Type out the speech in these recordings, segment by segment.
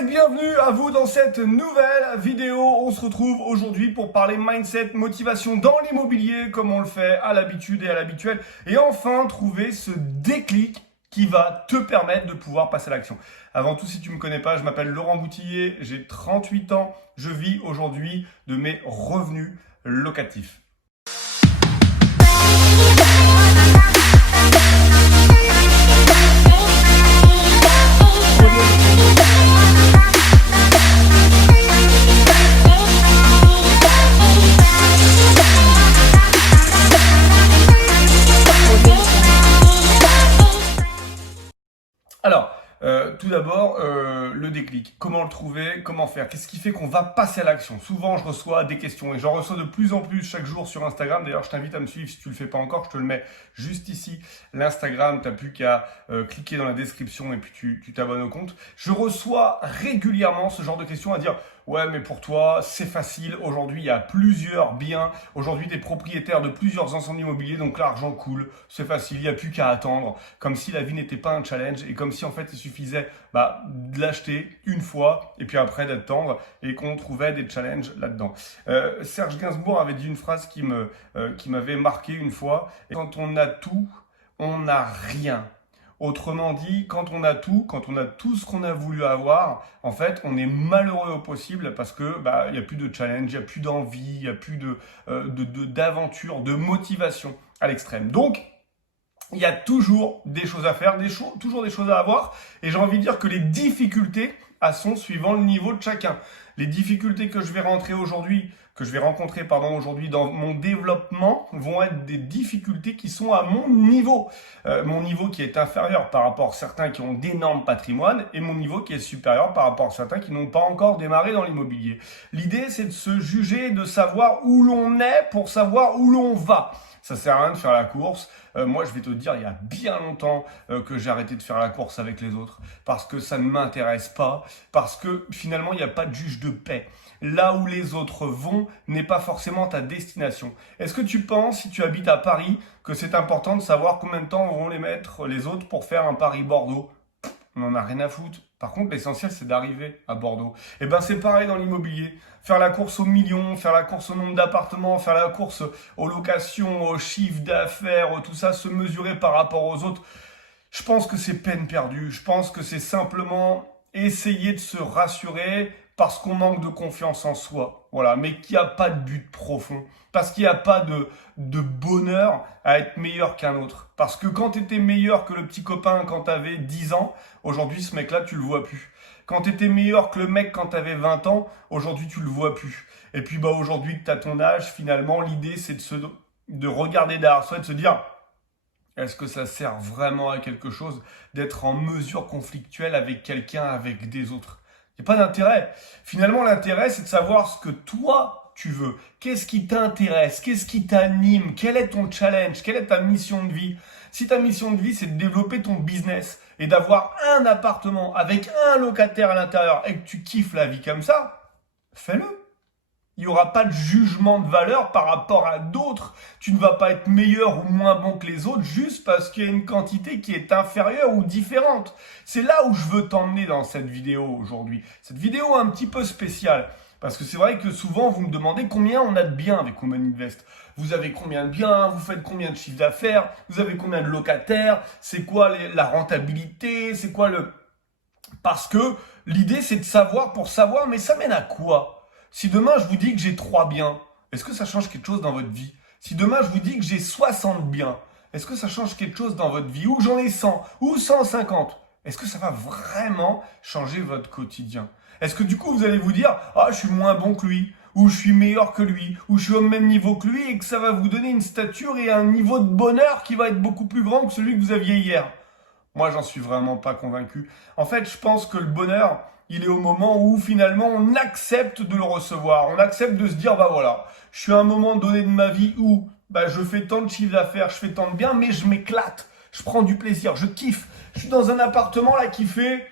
et bienvenue à vous dans cette nouvelle vidéo. On se retrouve aujourd'hui pour parler mindset, motivation dans l'immobilier comme on le fait à l'habitude et à l'habituel. Et enfin trouver ce déclic qui va te permettre de pouvoir passer à l'action. Avant tout, si tu ne me connais pas, je m'appelle Laurent Boutillier, j'ai 38 ans. Je vis aujourd'hui de mes revenus locatifs. Alors, tout d'abord, le déclic. Comment le trouver? Comment faire? Qu'est-ce qui fait qu'on va passer à l'action? Souvent, je reçois des questions et j'en reçois de plus en plus chaque jour sur Instagram. D'ailleurs, je t'invite à me suivre si tu le fais pas encore. Je te le mets juste ici. L'Instagram, tu n'as plus qu'à cliquer dans la description et puis tu t'abonnes au compte. Je reçois régulièrement ce genre de questions à dire « Ouais, mais pour toi, c'est facile. Aujourd'hui, il y a plusieurs biens. Aujourd'hui, tu es propriétaire de plusieurs ensembles immobiliers, donc l'argent coule. C'est facile, il n'y a plus qu'à attendre. » Comme si la vie n'était pas un challenge et comme si en fait il suffisait de l'acheter une fois et puis après d'attendre et qu'on trouvait des challenges là-dedans. Serge Gainsbourg avait dit une phrase qui m'avait marqué une fois. Quand on a tout, on n'a rien. Autrement dit, quand on a tout ce qu'on a voulu avoir, en fait, on est malheureux au possible parce que il y a plus de challenge, il y a plus d'envie, il y a plus d'aventure, de motivation à l'extrême. Donc, il y a toujours des choses à faire, toujours des choses à avoir. Et j'ai envie de dire que les difficultés sont suivant le niveau de chacun. Les difficultés que je vais rencontrer aujourd'hui dans mon développement vont être des difficultés qui sont à mon niveau. Mon niveau qui est inférieur par rapport à certains qui ont d'énormes patrimoines et mon niveau qui est supérieur par rapport à certains qui n'ont pas encore démarré dans l'immobilier. L'idée, c'est de se juger, de savoir où l'on est pour savoir où l'on va. Ça sert à rien de faire la course. Moi, je vais te dire, il y a bien longtemps que j'ai arrêté de faire la course avec les autres parce que ça ne m'intéresse pas, parce que finalement, il n'y a pas de juge de paix. Là où les autres vont n'est pas forcément ta destination. Est-ce que tu penses, si tu habites à Paris, que c'est important de savoir combien de temps vont les mettre les autres pour faire un Paris-Bordeaux? On n'en a rien à foutre. Par contre, l'essentiel, c'est d'arriver à Bordeaux. Et ben, c'est pareil dans l'immobilier. Faire la course aux millions, faire la course au nombre d'appartements, faire la course aux locations, au chiffre d'affaires, tout ça, se mesurer par rapport aux autres. Je pense que c'est peine perdue. Je pense que c'est simplement essayer de se rassurer parce qu'on manque de confiance en soi. Voilà, mais qu'il n'y a pas de but profond. Parce qu'il n'y a pas de bonheur à être meilleur qu'un autre. Parce que quand tu étais meilleur que le petit copain quand tu avais 10 ans, aujourd'hui, ce mec-là, tu le vois plus. Quand tu étais meilleur que le mec quand tu avais 20 ans, aujourd'hui, tu le vois plus. Et puis, aujourd'hui, que tu as ton âge, finalement, l'idée, c'est de regarder derrière soi et de se dire, est-ce que ça sert vraiment à quelque chose d'être en mesure conflictuelle avec quelqu'un, avec des autres? Il n'y a pas d'intérêt. Finalement, l'intérêt, c'est de savoir ce que toi, tu veux. Qu'est-ce qui t'intéresse? Qu'est-ce qui t'anime? Quel est ton challenge? Quelle est ta mission de vie? Si ta mission de vie, c'est de développer ton business et d'avoir un appartement avec un locataire à l'intérieur et que tu kiffes la vie comme ça, fais-le. Il n'y aura pas de jugement de valeur par rapport à d'autres. Tu ne vas pas être meilleur ou moins bon que les autres juste parce qu'il y a une quantité qui est inférieure ou différente. C'est là où je veux t'emmener dans cette vidéo aujourd'hui. Cette vidéo un petit peu spéciale. Parce que c'est vrai que souvent, vous me demandez combien on a de biens avec Women Invest. Vous avez combien de biens? Vous faites combien de chiffre d'affaires? Vous avez combien de locataires? C'est quoi la rentabilité? C'est quoi Parce que l'idée, c'est de savoir pour savoir, mais ça mène à quoi? Si demain, je vous dis que j'ai 3 biens, est-ce que ça change quelque chose dans votre vie? Si demain, je vous dis que j'ai 60 biens, est-ce que ça change quelque chose dans votre vie? Ou que j'en ai 100, ou 150, est-ce que ça va vraiment changer votre quotidien? Est-ce que du coup, vous allez vous dire « Ah, je suis moins bon que lui » ou « Je suis meilleur que lui » ou « Je suis au même niveau que lui » et que ça va vous donner une stature et un niveau de bonheur qui va être beaucoup plus grand que celui que vous aviez hier? Moi, j'en suis vraiment pas convaincu. En fait, je pense que le bonheur, il est au moment où finalement on accepte de le recevoir. On accepte de se dire, voilà, je suis à un moment donné de ma vie où je fais tant de chiffre d'affaires, je fais tant de biens, mais je m'éclate. Je prends du plaisir, je kiffe. Je suis dans un appartement là qui fait,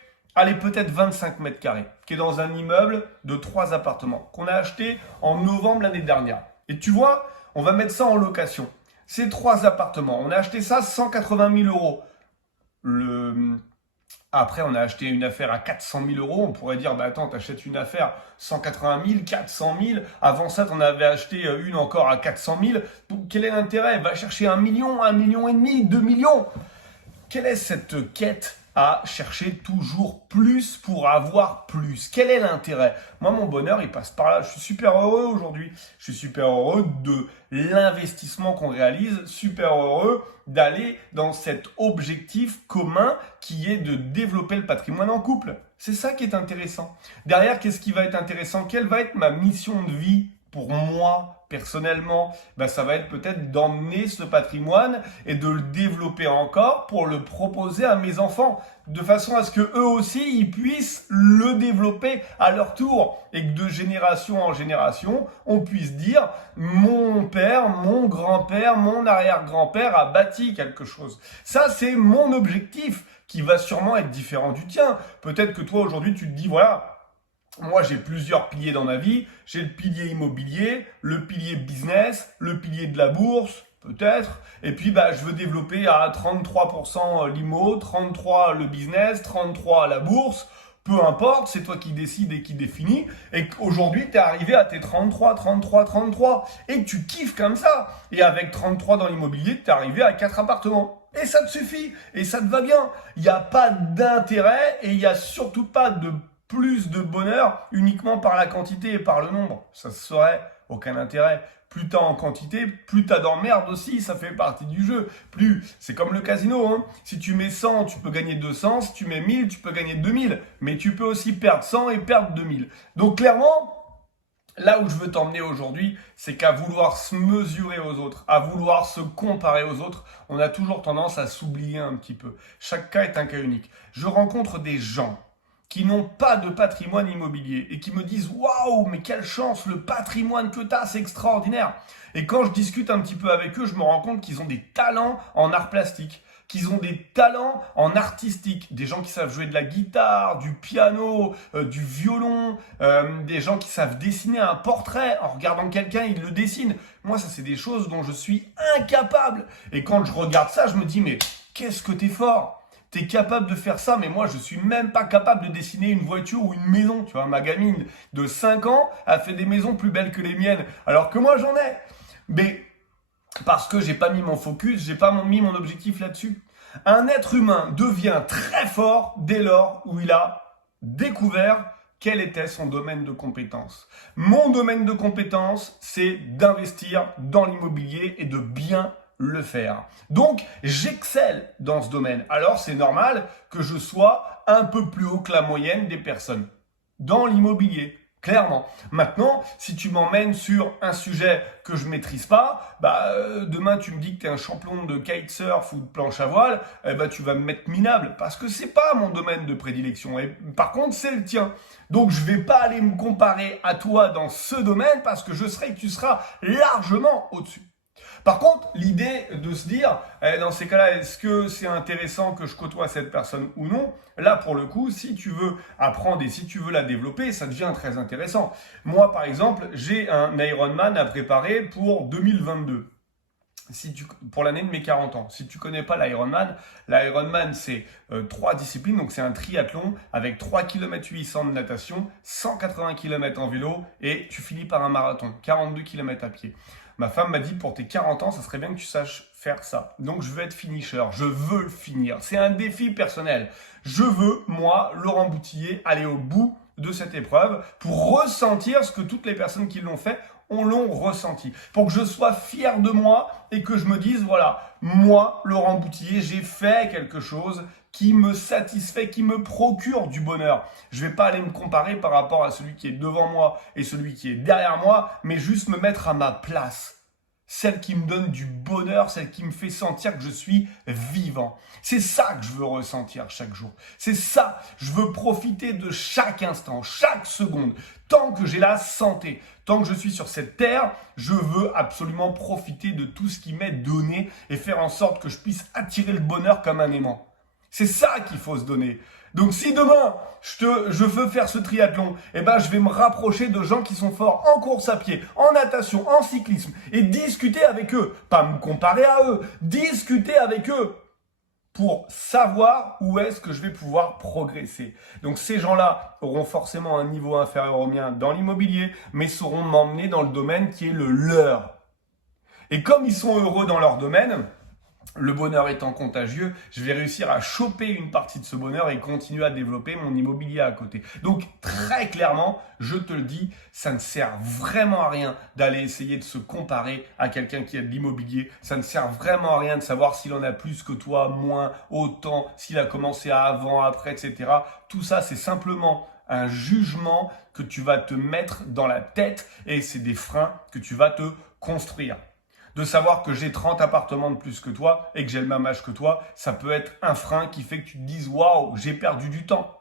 peut-être 25 mètres carrés, qui est dans un immeuble de 3 appartements qu'on a acheté en novembre l'année dernière. Et tu vois, on va mettre ça en location. Ces 3 appartements, on a acheté ça 180 000 euros. Après, on a acheté une affaire à 400 000 euros. On pourrait dire, bah attends, t'achètes une affaire 180 000, 400 000. Avant ça, t'en avais acheté une encore à 400 000. Donc, quel est l'intérêt? Va chercher 1 million, 1,5 million, 2 millions. Quelle est cette quête à chercher toujours plus pour avoir plus? Quel est l'intérêt? Moi, mon bonheur, il passe par là. Je suis super heureux aujourd'hui. Je suis super heureux de l'investissement qu'on réalise, super heureux d'aller dans cet objectif commun qui est de développer le patrimoine en couple. C'est ça qui est intéressant. Derrière, qu'est-ce qui va être intéressant? Quelle va être ma mission de vie pour moi personnellement? Ça va être peut-être d'emmener ce patrimoine et de le développer encore pour le proposer à mes enfants, de façon à ce que eux aussi ils puissent le développer à leur tour et que de génération en génération on puisse dire mon père, mon grand-père, mon arrière-grand-père a bâti quelque chose. Ça, c'est mon objectif qui va sûrement être différent du tien. Peut-être que toi aujourd'hui tu te dis voilà, moi, j'ai plusieurs piliers dans ma vie. J'ai le pilier immobilier, le pilier business, le pilier de la bourse, peut-être. Et puis, je veux développer à 33% l'immo, 33% le business, 33% la bourse. Peu importe, c'est toi qui décides et qui définis. Et qu'aujourd'hui, tu es arrivé à tes 33, 33, 33. Et tu kiffes comme ça. Et avec 33 dans l'immobilier, tu es arrivé à 4 appartements. Et ça te suffit. Et ça te va bien. Il n'y a pas d'intérêt et il n'y a surtout pas de plus de bonheur uniquement par la quantité et par le nombre. Ça serait aucun intérêt. Plus t'as en quantité, plus t'as d'emmerde aussi, ça fait partie du jeu. Plus, c'est comme le casino, hein. Si tu mets 100, tu peux gagner 200. Si tu mets 1000, tu peux gagner 2000. Mais tu peux aussi perdre 100 et perdre 2000. Donc clairement, là où je veux t'emmener aujourd'hui, c'est qu'à vouloir se mesurer aux autres, à vouloir se comparer aux autres, on a toujours tendance à s'oublier un petit peu. Chaque cas est un cas unique. Je rencontre des gens qui n'ont pas de patrimoine immobilier et qui me disent « Waouh, mais quelle chance, le patrimoine que tu as, c'est extraordinaire !» Et quand je discute un petit peu avec eux, je me rends compte qu'ils ont des talents en art plastique, qu'ils ont des talents en artistique, des gens qui savent jouer de la guitare, du piano, du violon, des gens qui savent dessiner un portrait en regardant quelqu'un, ils le dessinent. Moi, ça, c'est des choses dont je suis incapable. Et quand je regarde ça, je me dis « Mais qu'est-ce que t'es fort !» T'es capable de faire ça, mais moi, je suis même pas capable de dessiner une voiture ou une maison. Tu vois, ma gamine de 5 ans a fait des maisons plus belles que les miennes, alors que moi, j'en ai. Mais parce que j'ai pas mis mon focus, j'ai pas mis mon objectif là-dessus. Un être humain devient très fort dès lors où il a découvert quel était son domaine de compétence. Mon domaine de compétence, c'est d'investir dans l'immobilier et de bien le faire. Donc, j'excelle dans ce domaine. Alors, c'est normal que je sois un peu plus haut que la moyenne des personnes dans l'immobilier, clairement. Maintenant, si tu m'emmènes sur un sujet que je maîtrise pas, demain tu me dis que tu es un champion de kitesurf ou de planche à voile, tu vas me mettre minable parce que c'est pas mon domaine de prédilection. Et par contre, c'est le tien. Donc, je vais pas aller me comparer à toi dans ce domaine parce que je sais que tu seras largement au-dessus. Par contre, l'idée de se dire, dans ces cas-là, est-ce que c'est intéressant que je côtoie cette personne ou non? Là, pour le coup, si tu veux apprendre et si tu veux la développer, ça devient très intéressant. Moi, par exemple, j'ai un Ironman à préparer pour 2022. Pour l'année de mes 40 ans. Si tu connais pas l'Ironman, c'est 3 disciplines, donc c'est un triathlon avec 3 km 800 de natation, 180 km en vélo et tu finis par un marathon, 42 km à pied. Ma femme m'a dit, pour tes 40 ans, ça serait bien que tu saches faire ça. Donc, je veux être finisher. Je veux le finir. C'est un défi personnel. Je veux, moi, Laurent Boutillier, aller au bout de cette épreuve pour ressentir ce que toutes les personnes qui l'ont fait l'ont ressenti. Pour que je sois fier de moi et que je me dise, voilà, moi, Laurent Boutillier, j'ai fait quelque chose qui me satisfait, qui me procure du bonheur. Je ne vais pas aller me comparer par rapport à celui qui est devant moi et celui qui est derrière moi, mais juste me mettre à ma place. Celle qui me donne du bonheur, celle qui me fait sentir que je suis vivant. C'est ça que je veux ressentir chaque jour. C'est ça, je veux profiter de chaque instant, chaque seconde. Tant que j'ai la santé, tant que je suis sur cette terre, je veux absolument profiter de tout ce qui m'est donné et faire en sorte que je puisse attirer le bonheur comme un aimant. C'est ça qu'il faut se donner. Donc si demain, je veux faire ce triathlon, je vais me rapprocher de gens qui sont forts en course à pied, en natation, en cyclisme et discuter avec eux. Pas me comparer à eux, discuter avec eux. pour savoir où est-ce que je vais pouvoir progresser. Donc ces gens-là auront forcément un niveau inférieur au mien dans l'immobilier, mais sauront m'emmener dans le domaine qui est le leur. Et comme ils sont heureux dans leur domaine, le bonheur étant contagieux, je vais réussir à choper une partie de ce bonheur et continuer à développer mon immobilier à côté. Donc très clairement, je te le dis, ça ne sert vraiment à rien d'aller essayer de se comparer à quelqu'un qui a de l'immobilier. Ça ne sert vraiment à rien de savoir s'il en a plus que toi, moins, autant, s'il a commencé à avant, après, etc. Tout ça, c'est simplement un jugement que tu vas te mettre dans la tête et c'est des freins que tu vas te construire. De savoir que j'ai 30 appartements de plus que toi et que j'ai le même âge que toi, ça peut être un frein qui fait que tu te dises « Waouh, j'ai perdu du temps ».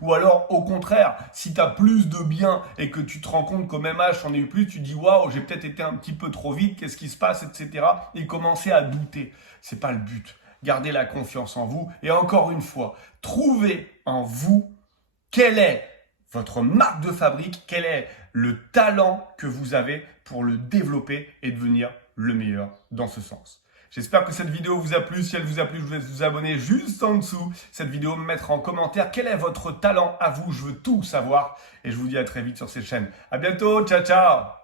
Ou alors, au contraire, si tu as plus de biens et que tu te rends compte qu'au même âge, j'en ai eu plus, tu te dis « Waouh, j'ai peut-être été un petit peu trop vite, qu'est-ce qui se passe, etc. » Et commencer à douter. C'est pas le but. Gardez la confiance en vous. Et encore une fois, trouvez en vous quelle est votre marque de fabrique, quel est le talent que vous avez pour le développer et devenir le meilleur dans ce sens. J'espère que cette vidéo vous a plu. Si elle vous a plu, je vous laisse vous abonner juste en dessous. Cette vidéo, me mettre en commentaire quel est votre talent à vous. Je veux tout savoir. Et je vous dis à très vite sur cette chaîne. À bientôt. Ciao, ciao.